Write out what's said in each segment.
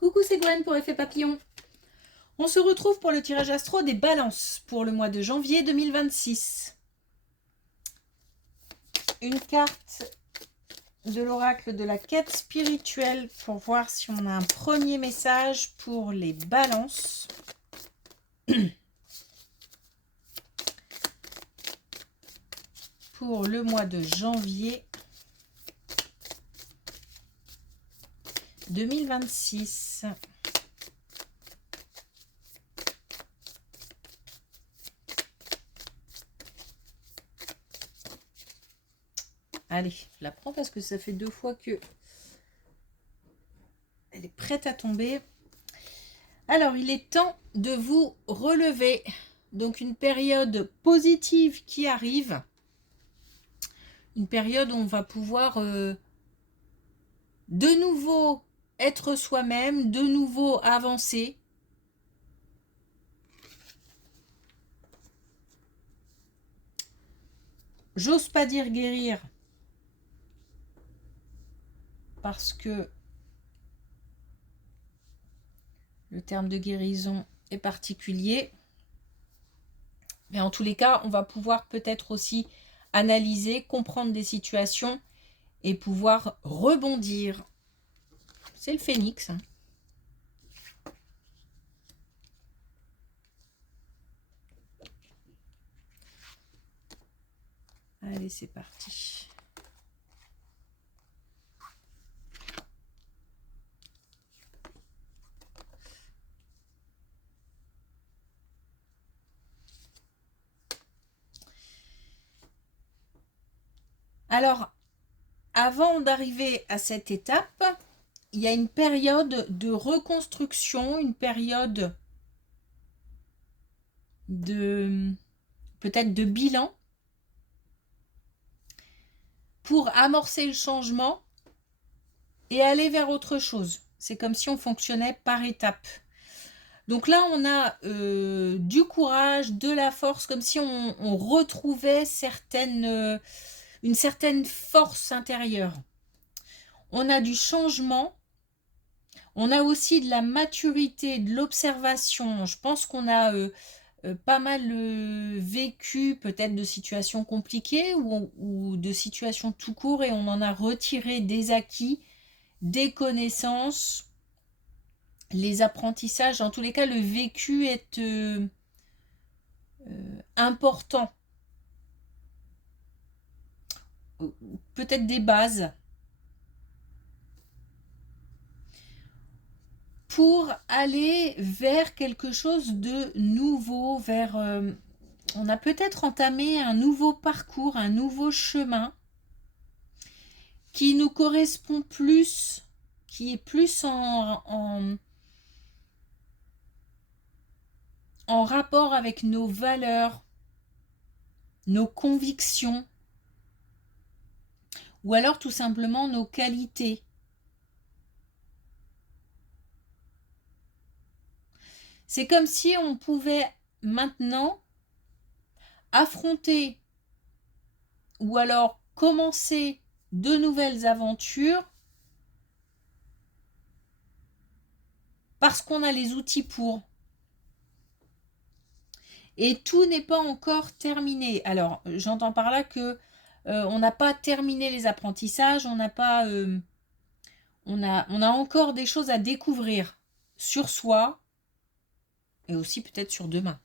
Coucou, c'est Gwen pour Effet Papillon. On se retrouve pour le tirage astro des balances pour le mois de janvier 2026. Une carte de l'oracle de la quête spirituelle pour voir si on a un premier message pour les balances. Pour le mois de janvier 2026. Allez, je la prends parce que ça fait 2 fois que elle est prête à tomber. Alors, il est temps de vous relever. Donc, une période positive qui arrive. Une période où on va pouvoir de nouveau être soi-même, de nouveau avancer. J'ose pas dire guérir parce que le terme de guérison est particulier. Mais en tous les cas, on va pouvoir peut-être aussi analyser, comprendre des situations et pouvoir rebondir. C'est le phénix. Allez, c'est parti. Alors, avant d'arriver à cette étape, il y a une période de reconstruction, une période de peut-être de bilan pour amorcer le changement et aller vers autre chose. C'est comme si on fonctionnait par étapes. Donc là, on a du courage, de la force, comme si on retrouvait une certaine force intérieure. On a du changement. On a aussi de la maturité, de l'observation. Je pense qu'on a pas mal vécu peut-être de situations compliquées ou de situations tout court et on en a retiré des acquis, des connaissances, les apprentissages. En tous les cas, le vécu est important. Peut-être des bases pour aller vers quelque chose de nouveau, vers on a peut-être entamé un nouveau parcours, un nouveau chemin qui nous correspond plus, qui est plus en rapport avec nos valeurs, nos convictions, ou alors tout simplement nos qualités. C'est comme si on pouvait maintenant affronter ou alors commencer de nouvelles aventures parce qu'on a les outils pour. Et tout n'est pas encore terminé. Alors, j'entends par là que on n'a pas terminé les apprentissages, on n'a pas, on a encore des choses à découvrir sur soi et aussi peut-être sur demain.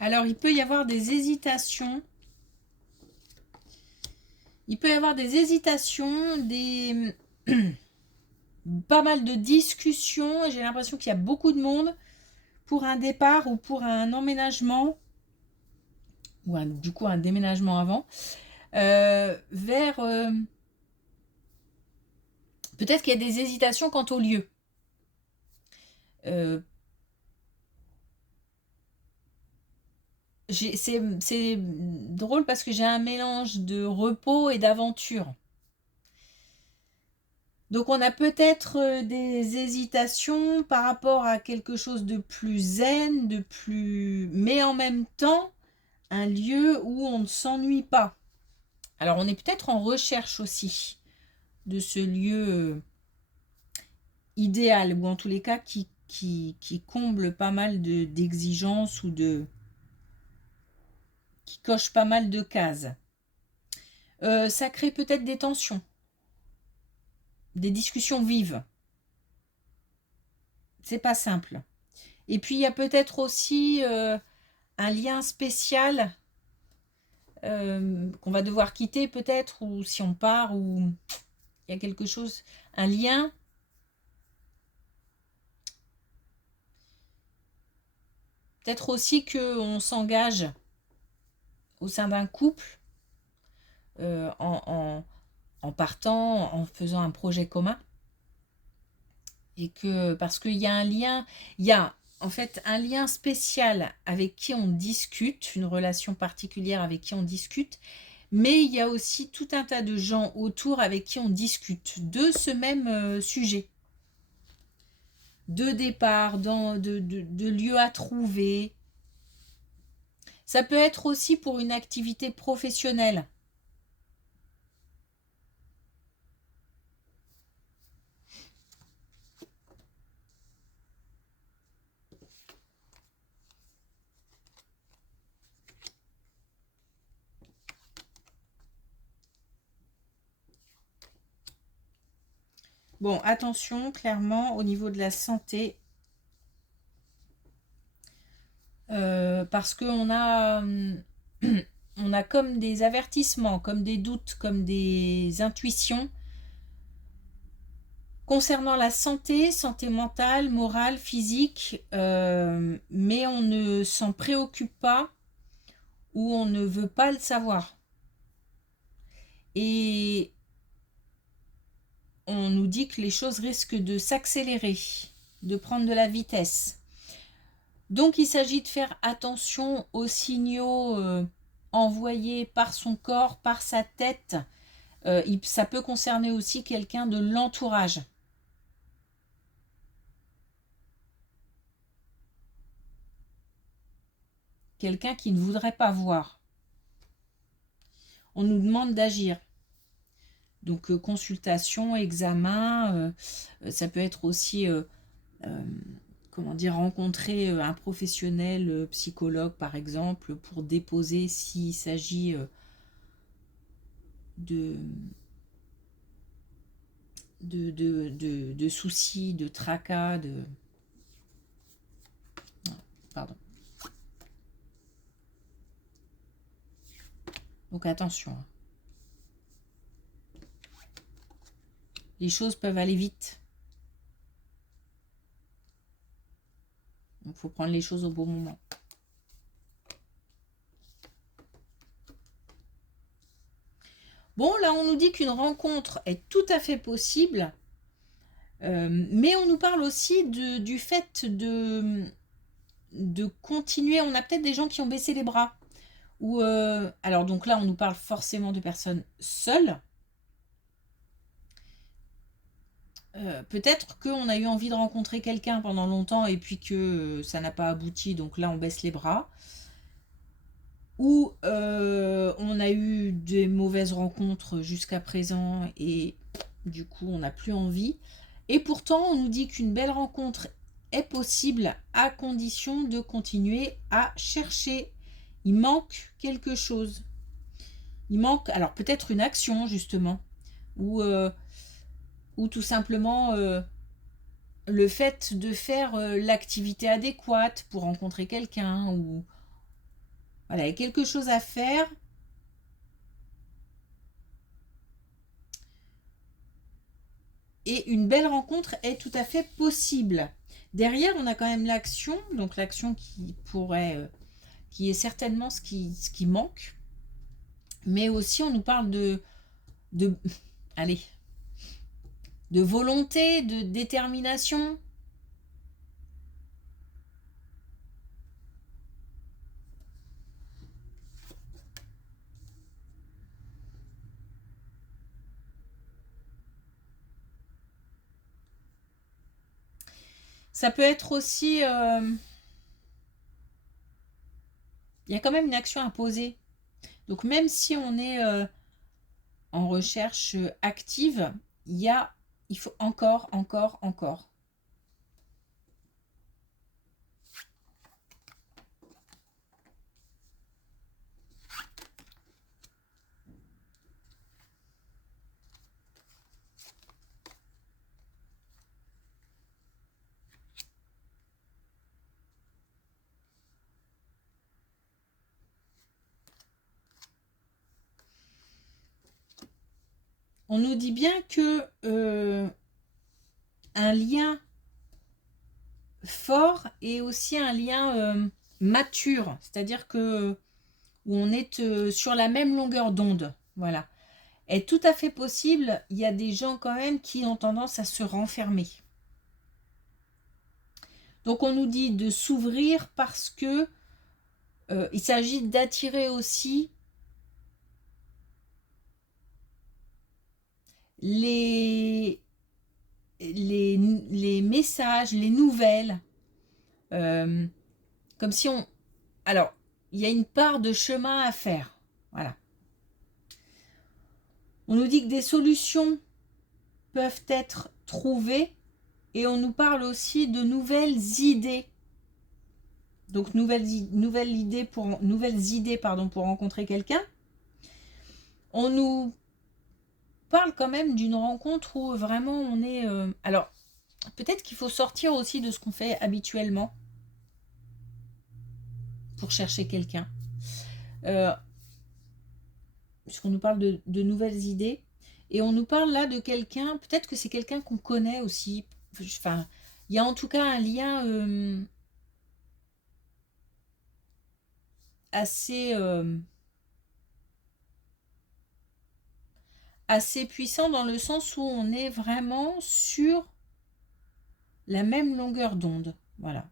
Alors, il peut y avoir des hésitations. Il peut y avoir des hésitations, pas mal de discussions. J'ai l'impression qu'il y a beaucoup de monde pour un départ ou pour un emménagement, ou du coup un déménagement avant, vers... peut-être qu'il y a des hésitations quant au lieu. C'est drôle parce que j'ai un mélange de repos et d'aventure. Donc on a peut-être des hésitations par rapport à quelque chose de plus zen, mais en même temps, un lieu où on ne s'ennuie pas. Alors on est peut-être en recherche aussi de ce lieu idéal, ou en tous les cas qui comble pas mal d'exigences ou qui coche pas mal de cases. Ça crée peut-être des tensions, des discussions vives. C'est pas simple. Et puis il y a peut-être aussi un lien spécial qu'on va devoir quitter peut-être, ou si on part, ou il y a quelque chose, un lien. Peut-être aussi qu'on s'engage au sein d'un couple euh, en, en, en partant, en faisant un projet commun. Et que, parce qu'il y a un lien, il y a en fait un lien spécial avec qui on discute, une relation particulière avec qui on discute, mais il y a aussi tout un tas de gens autour avec qui on discute de ce même sujet. De départ, de lieux à trouver. Ça peut être aussi pour une activité professionnelle. Bon, attention, clairement, au niveau de la santé, parce qu'on a, on a comme des avertissements, comme des doutes, comme des intuitions concernant la santé, santé mentale, morale, physique, mais on ne s'en préoccupe pas ou on ne veut pas le savoir. Et on nous dit que les choses risquent de s'accélérer, de prendre de la vitesse. Donc il s'agit de faire attention aux signaux envoyés par son corps, par sa tête. Ça peut concerner aussi quelqu'un de l'entourage. Quelqu'un qui ne voudrait pas voir. On nous demande d'agir. Donc consultation, examen, ça peut être aussi euh, comment dire, rencontrer un professionnel psychologue par exemple pour déposer s'il s'agit de, de soucis, de tracas, de... Pardon. Donc attention. Les choses peuvent aller vite. Donc il faut prendre les choses au bon moment. Bon, là on nous dit qu'une rencontre est tout à fait possible, mais on nous parle aussi du fait de continuer. On a peut-être des gens qui ont baissé les bras. Ou alors donc là on nous parle forcément de personnes seules. Peut-être qu'on a eu envie de rencontrer quelqu'un pendant longtemps et puis que ça n'a pas abouti, donc là on baisse les bras. Ou on a eu des mauvaises rencontres jusqu'à présent et du coup on n'a plus envie. Et pourtant on nous dit qu'une belle rencontre est possible à condition de continuer à chercher. Il manque quelque chose. Il manque alors peut-être une action justement. Ou tout simplement le fait de faire l'activité adéquate pour rencontrer quelqu'un, ou voilà, il y a quelque chose à faire. Et une belle rencontre est tout à fait possible. Derrière, on a quand même l'action, donc l'action qui est certainement ce qui manque. Mais aussi, on nous parle de, allez, de volonté, de détermination. Ça peut être aussi... il y a quand même une action à poser. Donc même si on est en recherche active, il faut encore, encore, encore. On nous dit bien que un lien fort est aussi un lien mature, c'est-à-dire que où on est sur la même longueur d'onde. Voilà. Est tout à fait possible, il y a des gens quand même qui ont tendance à se renfermer. Donc on nous dit de s'ouvrir parce que il s'agit d'attirer aussi les messages, les nouvelles, comme si on... Alors, il y a une part de chemin à faire. Voilà. On nous dit que des solutions peuvent être trouvées et on nous parle aussi de nouvelles idées. Donc, nouvelles idées pour rencontrer quelqu'un. On nous parle quand même d'une rencontre où vraiment on est... Alors, peut-être qu'il faut sortir aussi de ce qu'on fait habituellement pour chercher quelqu'un. Puisqu'on nous parle de nouvelles idées. Et on nous parle là de quelqu'un, peut-être que c'est quelqu'un qu'on connaît aussi. Enfin, il y a en tout cas un lien assez, assez puissant dans le sens où on est vraiment sur la même longueur d'onde. Voilà.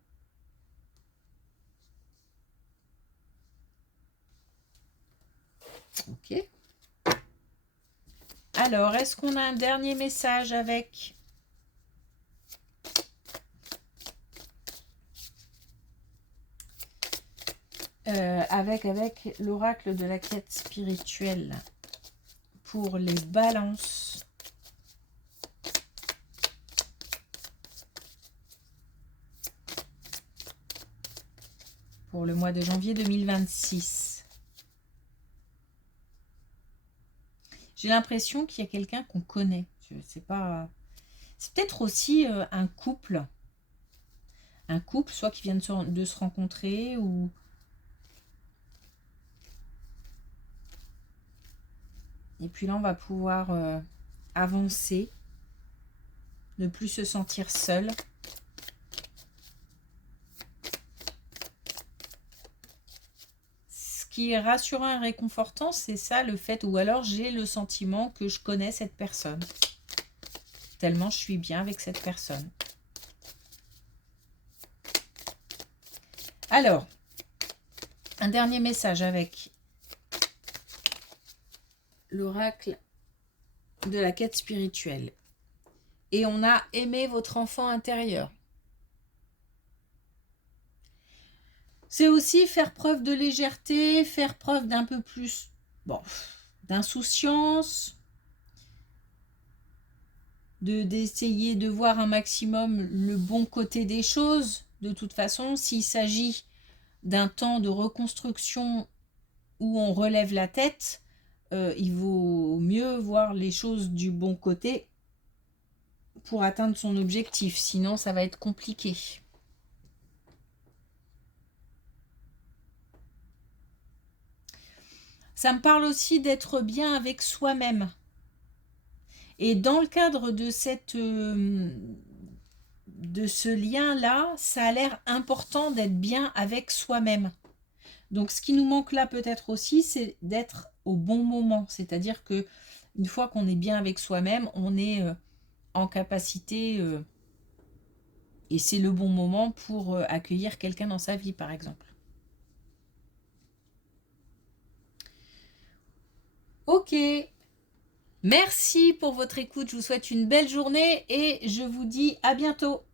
Ok. Alors, est-ce qu'on a un dernier message avec l'oracle de la quête spirituelle pour les balances. Pour le mois de janvier 2026. J'ai l'impression qu'il y a quelqu'un qu'on connaît. Je sais pas. C'est peut-être aussi un couple. Un couple, soit qui vient de se rencontrer ou... Et puis là, on va pouvoir avancer. Ne plus se sentir seul. Ce qui est rassurant et réconfortant, c'est ça, le fait... Ou alors, j'ai le sentiment que je connais cette personne. Tellement je suis bien avec cette personne. Alors, un dernier message avec l'oracle de la quête spirituelle. Et on a aimé votre enfant intérieur. C'est aussi faire preuve de légèreté, faire preuve d'un peu plus, bon, d'insouciance, d'essayer de voir un maximum le bon côté des choses. De toute façon, s'il s'agit d'un temps de reconstruction où on relève la tête, il vaut mieux voir les choses du bon côté pour atteindre son objectif. Sinon, ça va être compliqué. Ça me parle aussi d'être bien avec soi-même. Et dans le cadre de ce lien-là, ça a l'air important d'être bien avec soi-même. Donc, ce qui nous manque là peut-être aussi, c'est d'être au bon moment. C'est-à-dire que une fois qu'on est bien avec soi-même, on est en capacité, et c'est le bon moment pour accueillir quelqu'un dans sa vie, par exemple. Ok. Merci pour votre écoute. Je vous souhaite une belle journée et je vous dis à bientôt.